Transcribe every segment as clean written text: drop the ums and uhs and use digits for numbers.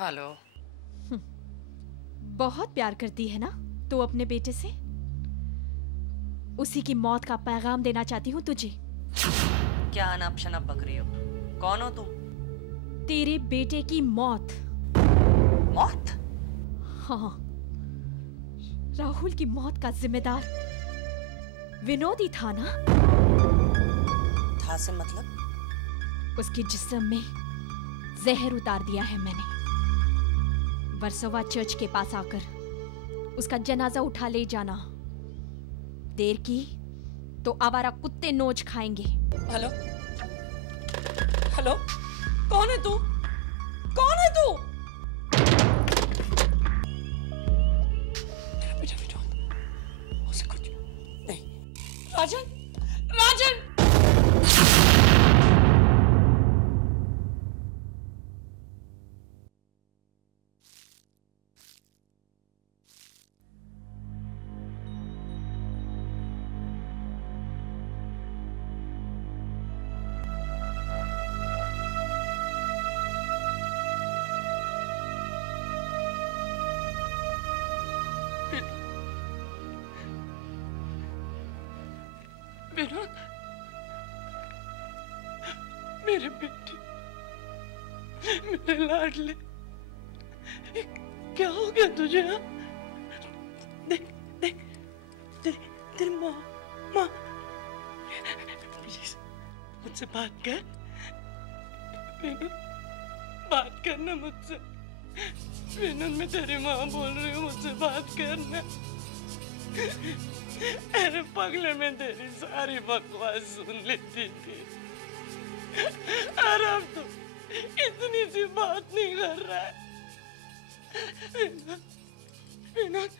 Hello. बहुत प्यार करती है ना तू अपने बेटे से? उसी की मौत का पैगाम देना चाहती हूँ तुझे। क्या अनाप शनाप बक रही हो? कौन हो तुम? तेरे बेटे की मौत। मौत? हाँ, राहुल की मौत का जिम्मेदार विनोद ही था ना? था से मतलब? उसके जिस्म में जहर उतार दिया है मैंने। वर्सोवा चर्च के पास आकर उसका जनाजा उठा ले जाना। देर की तो आवारा कुत्ते नोच खाएंगे। हेलो हेलो, कौन है तू? कौन है तू? मेरा बेटा विनोद, उसे कुछ नहीं। राजन, राजन! विनोद, मेरे बेटे, मेरे लाडले, क्या हो गया तुझे? हाँ? देख देख, तेरी माँ प्लीज मुझसे बात कर। विनोद, बात करना मुझसे। विनोद, मैं तेरी माँ बोल रही हूँ, मुझसे बात करना। अरे पगले, मैं तेरी सारी बकवास सुन लेती थी, और अब तो इतनी सी बात नहीं कर रहा है। विनोद, विनोद,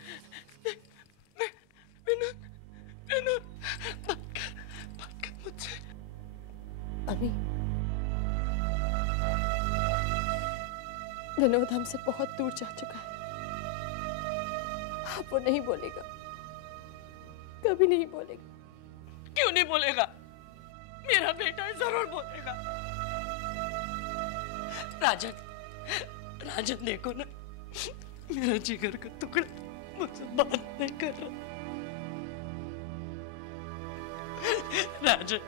विनोद, विनोद, बात कर मुझसे। अभी विनोद हमसे बहुत दूर जा चुका है। अब वो नहीं बोलेगा, कभी नहीं बोलेगा। क्यों नहीं बोलेगा? मेरा बेटा जरूर बोलेगा। राजन, राजन देखो ना, मेरा जिगर का टुकड़ा मुझसे बात नहीं कर रहा। राजन,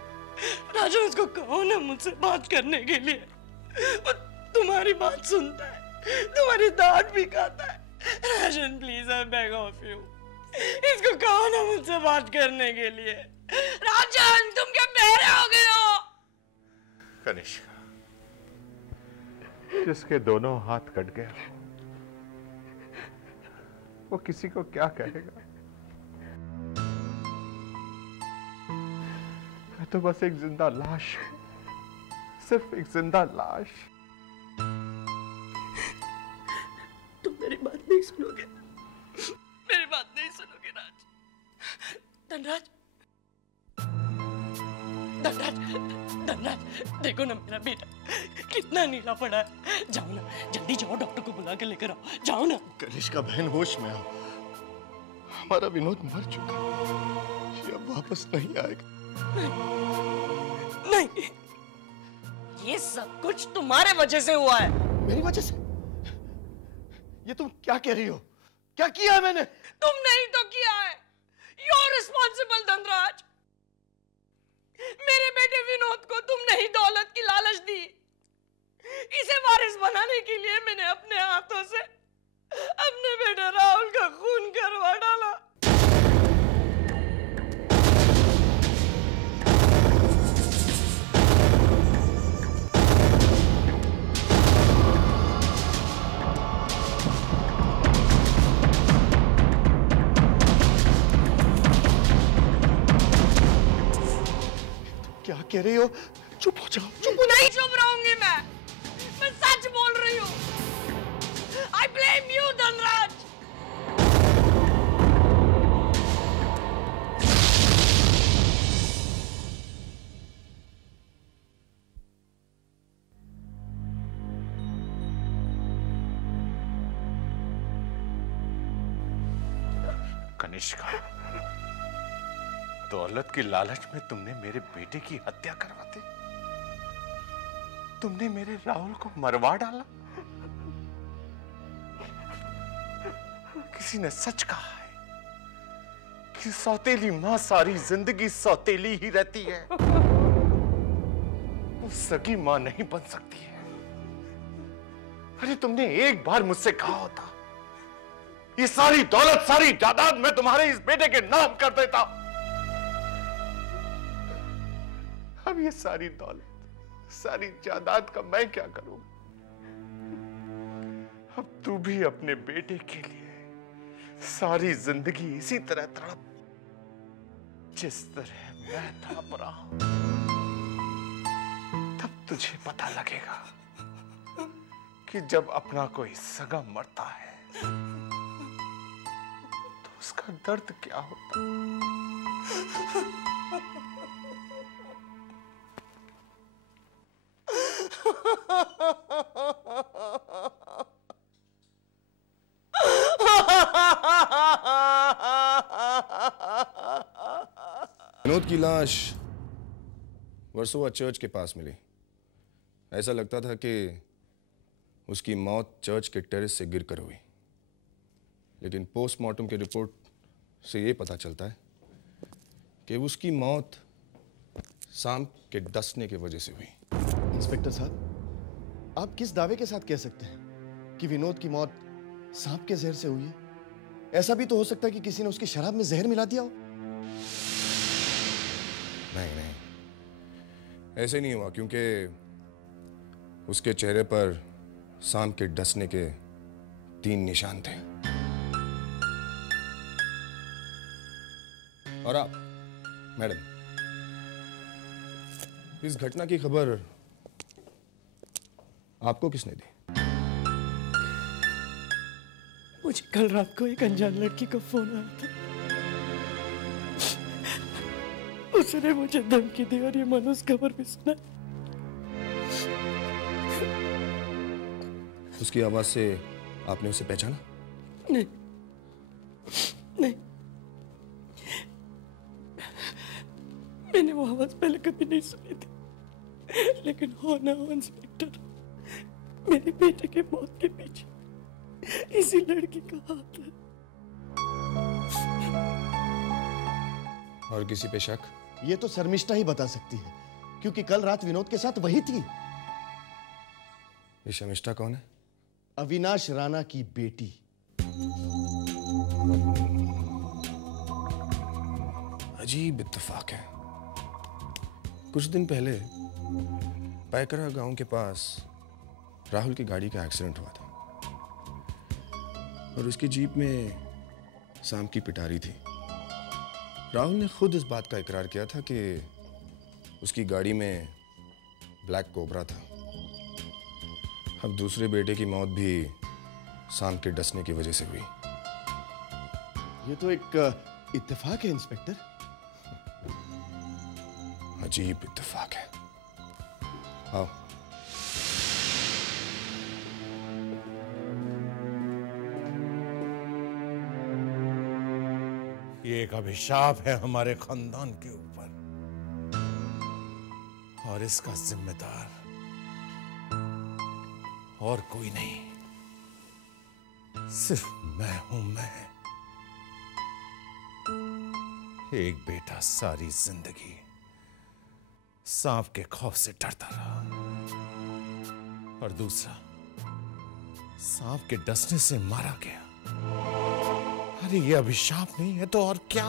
राजन उसको कहो ना मुझसे बात करने के लिए। वो तुम्हारी बात सुनता है, तुम्हारी डांट भी खाता है। Rajan please, I beg of you, इसको कहो ना मुझसे बात करने के लिए। राजन, तुम क्या बहरे हो गए हो? कनिष्का, जिसके दोनों हाथ कट गए वो किसी को क्या कहेगा? मैं तो बस एक जिंदा लाश, सिर्फ एक जिंदा लाश। तुम मेरी बात नहीं सुनोगे, मेरी बात नहीं सुनोगे राज। धनराज, धनराज, धनराज, देखो ना मेरा बेटा कितना नीला पड़ा है। जाओ ना, जल्दी जाओ, डॉक्टर को बुला के लेकर आओ। जाओ ना। कनिष्का बहन, होश में आओ। हमारा विनोद मर चुका है, ये अब वापस नहीं आएगा। नहीं, ये सब कुछ तुम्हारे वजह से हुआ है। मेरी वजह से? ये तुम क्या कह रही हो? क्या किया है मैंने? तुम नहीं तो किया है। You're responsible, Dhanraj. मेरे बेटे विनोद को तुमने ही दौलत की लालच दी। इसे वारिस बनाने के लिए मैंने अपने हाथों से अपने बेटे राहुल का खून करवा डाला। क्या कह रही हो? चुप हो जाओ। चुप नहीं, चुप रहूंगी मैं सच बोल रही हूँ। I blame you, Dhanraj. Kanishka, दौलत की लालच में तुमने मेरे बेटे की हत्या करवा दी। तुमने मेरे राहुल को मरवा डाला। किसी ने सच कहा है कि सौतेली मां सारी जिंदगी सौतेली ही रहती है, वो सगी मां नहीं बन सकती है। अरे तुमने एक बार मुझसे कहा होता, ये सारी दौलत सारी जायदाद मैं तुम्हारे इस बेटे के नाम कर देता। अब ये सारी दौलत सारी जायदाद का मैं क्या करूं? अब तू भी अपने बेटे के लिए सारी जिंदगी इसी तरह तड़प जिस तरह मैं तड़प रहा हूं। तब तुझे पता लगेगा कि जब अपना कोई सगा मरता है तो उसका दर्द क्या होता है। विनोद की लाश वर्सोवा चर्च के पास मिली। ऐसा लगता था कि उसकी मौत चर्च के टेरेस से गिरकर हुई, लेकिन पोस्टमार्टम की रिपोर्ट से ये पता चलता है कि उसकी मौत सांप के डसने की वजह से हुई। इंस्पेक्टर साहब, आप किस दावे के साथ कह सकते हैं कि विनोद की मौत सांप के जहर से हुई है? ऐसा भी तो हो सकता है कि किसी ने उसकी शराब में जहर मिला दिया हो। नहीं, ऐसे नहीं हुआ, क्योंकि उसके चेहरे पर सांप के डसने के 3 निशान थे। और आप मैडम, इस घटना की खबर आपको किसने दी? मुझे कल रात को एक अनजान लड़की का फोन आया था। उसने मुझे धमकी दी और ये मनोज खबर भी सुना। उसकी आवाज से आपने उसे पहचाना? नहीं, मैंने वो आवाज पहले कभी नहीं सुनी थी, लेकिन हो ना हो इंस्पेक्टर, मेरे बेटे के मौत के पीछे इसी लड़की का हाथ है। और किसी पे शक? ये तो शर्मिष्ठा ही बता सकती है, क्योंकि कल रात विनोद के साथ वही थी। ये शर्मिष्ठा कौन है? अविनाश राणा की बेटी। अजीब इत्तेफाक है। कुछ दिन पहले पैकरा गांव के पास राहुल की गाड़ी का एक्सीडेंट हुआ था और उसकी जीप में सांप की पिटारी थी। राहुल ने खुद इस बात का इकरार किया था कि उसकी गाड़ी में ब्लैक कोबरा था। अब दूसरे बेटे की मौत भी सांप के डसने की वजह से हुई। ये तो एक इत्तेफाक है इंस्पेक्टर। अजीब इत्तेफाक है। आओ। ये एक अभिशाप है हमारे खानदान के ऊपर, और इसका जिम्मेदार और कोई नहीं, सिर्फ मैं हूं। मैं एक बेटा सारी जिंदगी सांप के खौफ से डरता रहा, और दूसरा सांप के डसने से मारा गया। अरे ये अभिशाप नहीं है तो और क्या?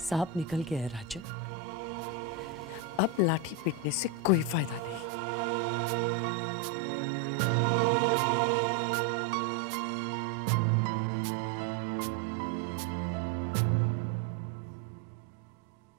सांप निकल गया है राजन, अब लाठी पीटने से कोई फायदा नहीं।